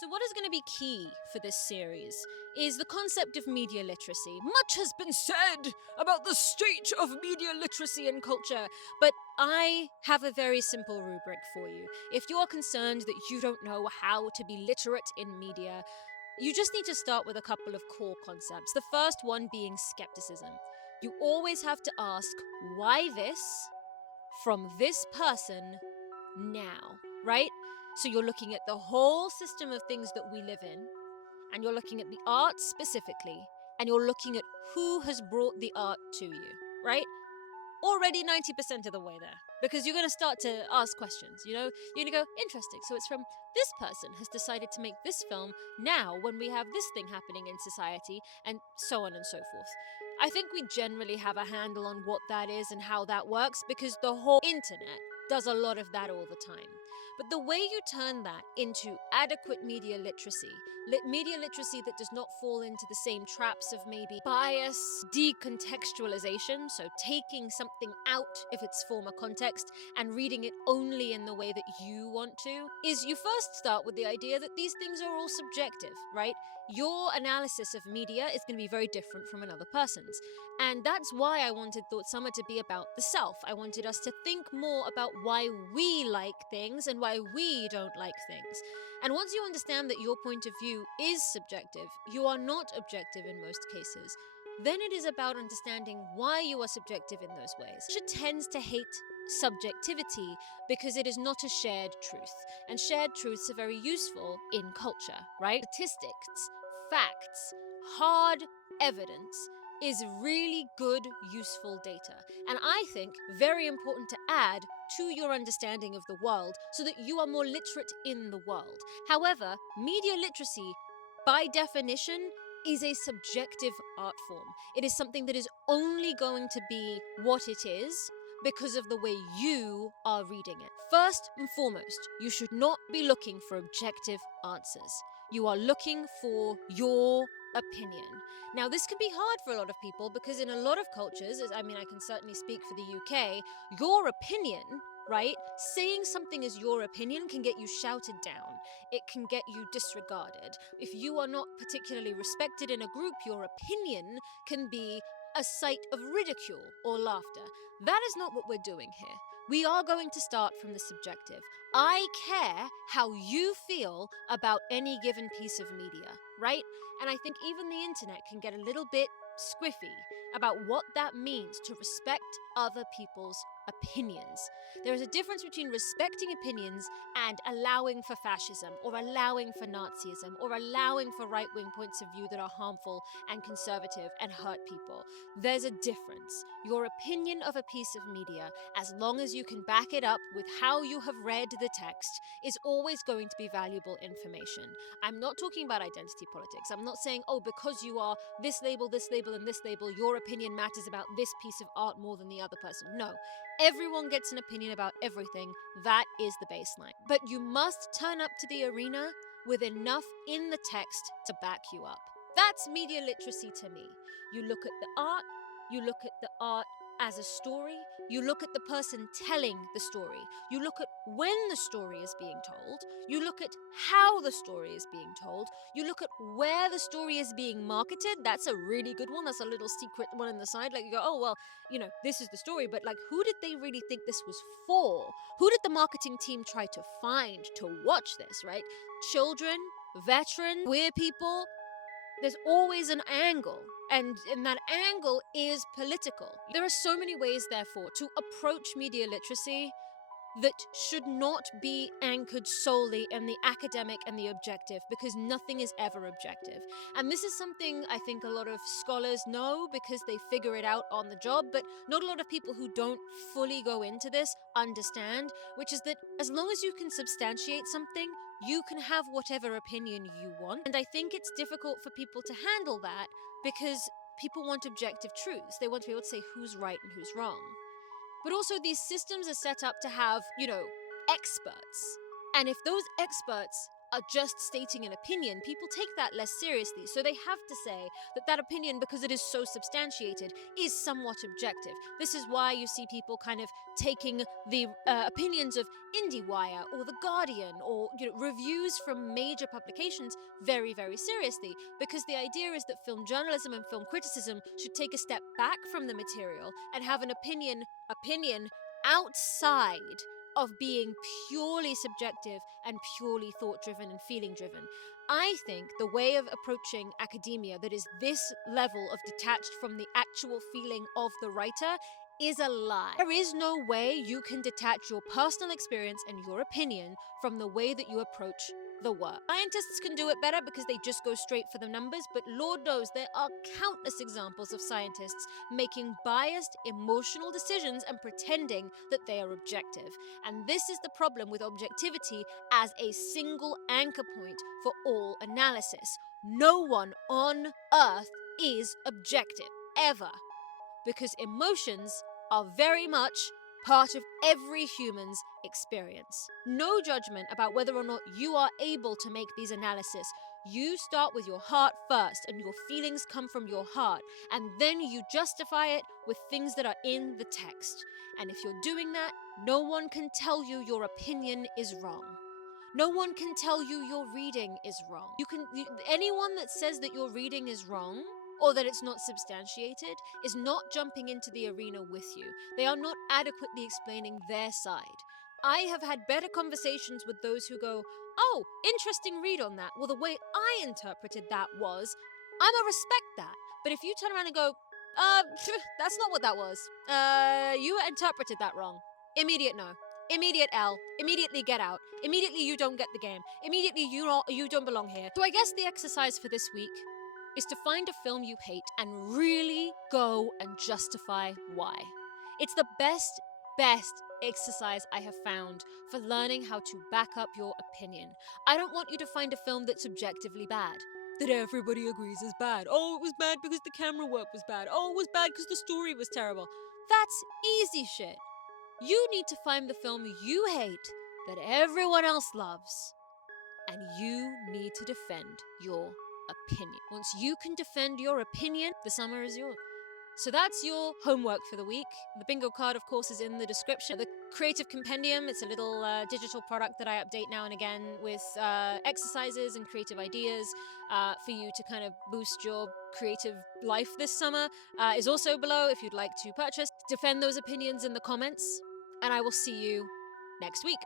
So what is going to be key for this series is the concept of media literacy. Much has been said about the state of media literacy in culture, but I have a very simple rubric for you. If you are concerned that you don't know how to be literate in media, you just need to start with a couple of core concepts. The first one being skepticism. You always have to ask, why this from this person now, right? So you're looking at the whole system of things that we live in, and you're looking at the art specifically, and you're looking at who has brought the art to you, right? Already 90% of the way there, because you're going to start to ask questions, you're going to go, interesting, so it's from this person has decided to make this film now when we have this thing happening in society, and so on and so forth. I think we generally have a handle on what that is and how that works, because the whole internet does a lot of that all the time. But the way you turn that into adequate media literacy that does not fall into the same traps of maybe bias, decontextualization, so taking something out of its former context and reading it only in the way that you want to, is you first start with the idea that these things are all subjective, right? Your analysis of media is going to be very different from another person's. And that's why I wanted Thought Summer to be about the self. I wanted us to think more about why we like things and why we don't like things. And once you understand that your point of view is subjective, you are not objective in most cases, then it is about understanding why you are subjective in those ways. Culture tends to hate subjectivity because it is not a shared truth. And shared truths are very useful in culture, right? Statistics, facts, hard evidence is really good, useful data. And I think very important to add to your understanding of the world so that you are more literate in the world. However, media literacy, by definition, is a subjective art form. It is something that is only going to be what it is because of the way you are reading it. First and foremost, you should not be looking for objective answers. You are looking for your opinion. Now, this can be hard for a lot of people because in a lot of cultures, I can certainly speak for the UK, your opinion, right? Saying something is your opinion can get you shouted down. It can get you disregarded. If you are not particularly respected in a group, your opinion can be a site of ridicule or laughter. That is not what we're doing here. We are going to start from the subjective. I care how you feel about any given piece of media, right? And I think even the internet can get a little bit squiffy about what that means to respect other people's opinions. There is a difference between respecting opinions and allowing for fascism, or allowing for Nazism, or allowing for right-wing points of view that are harmful and conservative and hurt people. There's a difference. Your opinion of a piece of media, as long as you can back it up with how you have read the text, is always going to be valuable information. I'm not talking about identity politics. I'm not saying, because you are this label, and this label, your opinion matters about this piece of art more than the other person. No. Everyone gets an opinion about everything. That is the baseline. But you must turn up to the arena with enough in the text to back you up. That's media literacy to me. You look at the art, as a story, you look at the person telling the story, you look at when the story is being told, you look at how the story is being told, you look at where the story is being marketed. That's a really good one. That's a little secret one on the side. Like you go, this is the story, but like, who did they really think this was for? Who did the marketing team try to find to watch this, right? Children, veterans, queer people. There's always an angle, and that angle is political. There are so many ways, therefore, to approach media literacy that should not be anchored solely in the academic and the objective, because nothing is ever objective. And this is something I think a lot of scholars know because they figure it out on the job, but not a lot of people who don't fully go into this understand, which is that as long as you can substantiate something, you can have whatever opinion you want. And I think it's difficult for people to handle that because people want objective truths. They want to be able to say who's right and who's wrong. But also these systems are set up to have, experts. And if those experts are just stating an opinion, people take that less seriously. So they have to say that that opinion, because it is so substantiated, is somewhat objective. This is why you see people kind of taking the opinions of IndieWire or The Guardian or reviews from major publications very, very seriously, because the idea is that film journalism and film criticism should take a step back from the material and have an opinion outside of being purely subjective and purely thought-driven and feeling-driven. I think the way of approaching academia that is this level of detached from the actual feeling of the writer is a lie. There is no way you can detach your personal experience and your opinion from the way that you approach the work. Scientists can do it better because they just go straight for the numbers, but Lord knows there are countless examples of scientists making biased, emotional decisions and pretending that they are objective. And this is the problem with objectivity as a single anchor point for all analysis. No one on Earth is objective, ever, because emotions are very much part of every human's experience. No judgment about whether or not you are able to make these analyses. You start with your heart first, and your feelings come from your heart, and then you justify it with things that are in the text. And if you're doing that, no one can tell you your opinion is wrong. No one can tell you your reading is wrong. Anyone that says that your reading is wrong or that it's not substantiated is not jumping into the arena with you. They are not adequately explaining their side. I have had better conversations with those who go, "Oh, interesting read on that. Well, the way I interpreted that was," I'm gonna respect that. But if you turn around and go, that's not what that was. You interpreted that wrong. Immediate no. Immediate L. Immediately get out. Immediately you don't get the game. Immediately you don't belong here. So I guess the exercise for this week is to find a film you hate and really go and justify why. It's the best exercise I have found for learning how to back up your opinion. I don't want you to find a film that's objectively bad, that everybody agrees is bad. Oh, it was bad because the camera work was bad. Oh, it was bad because the story was terrible. That's easy shit. You need to find the film you hate that everyone else loves, and you need to defend your opinion. Once you can defend your opinion, the summer is yours. So that's your homework for the week. The bingo card, of course, is in the description. The Creative Compendium, it's a little digital product that I update now and again with exercises and creative ideas for you to kind of boost your creative life this summer, is also below if you'd like to purchase. Defend those opinions in the comments, and I will see you next week.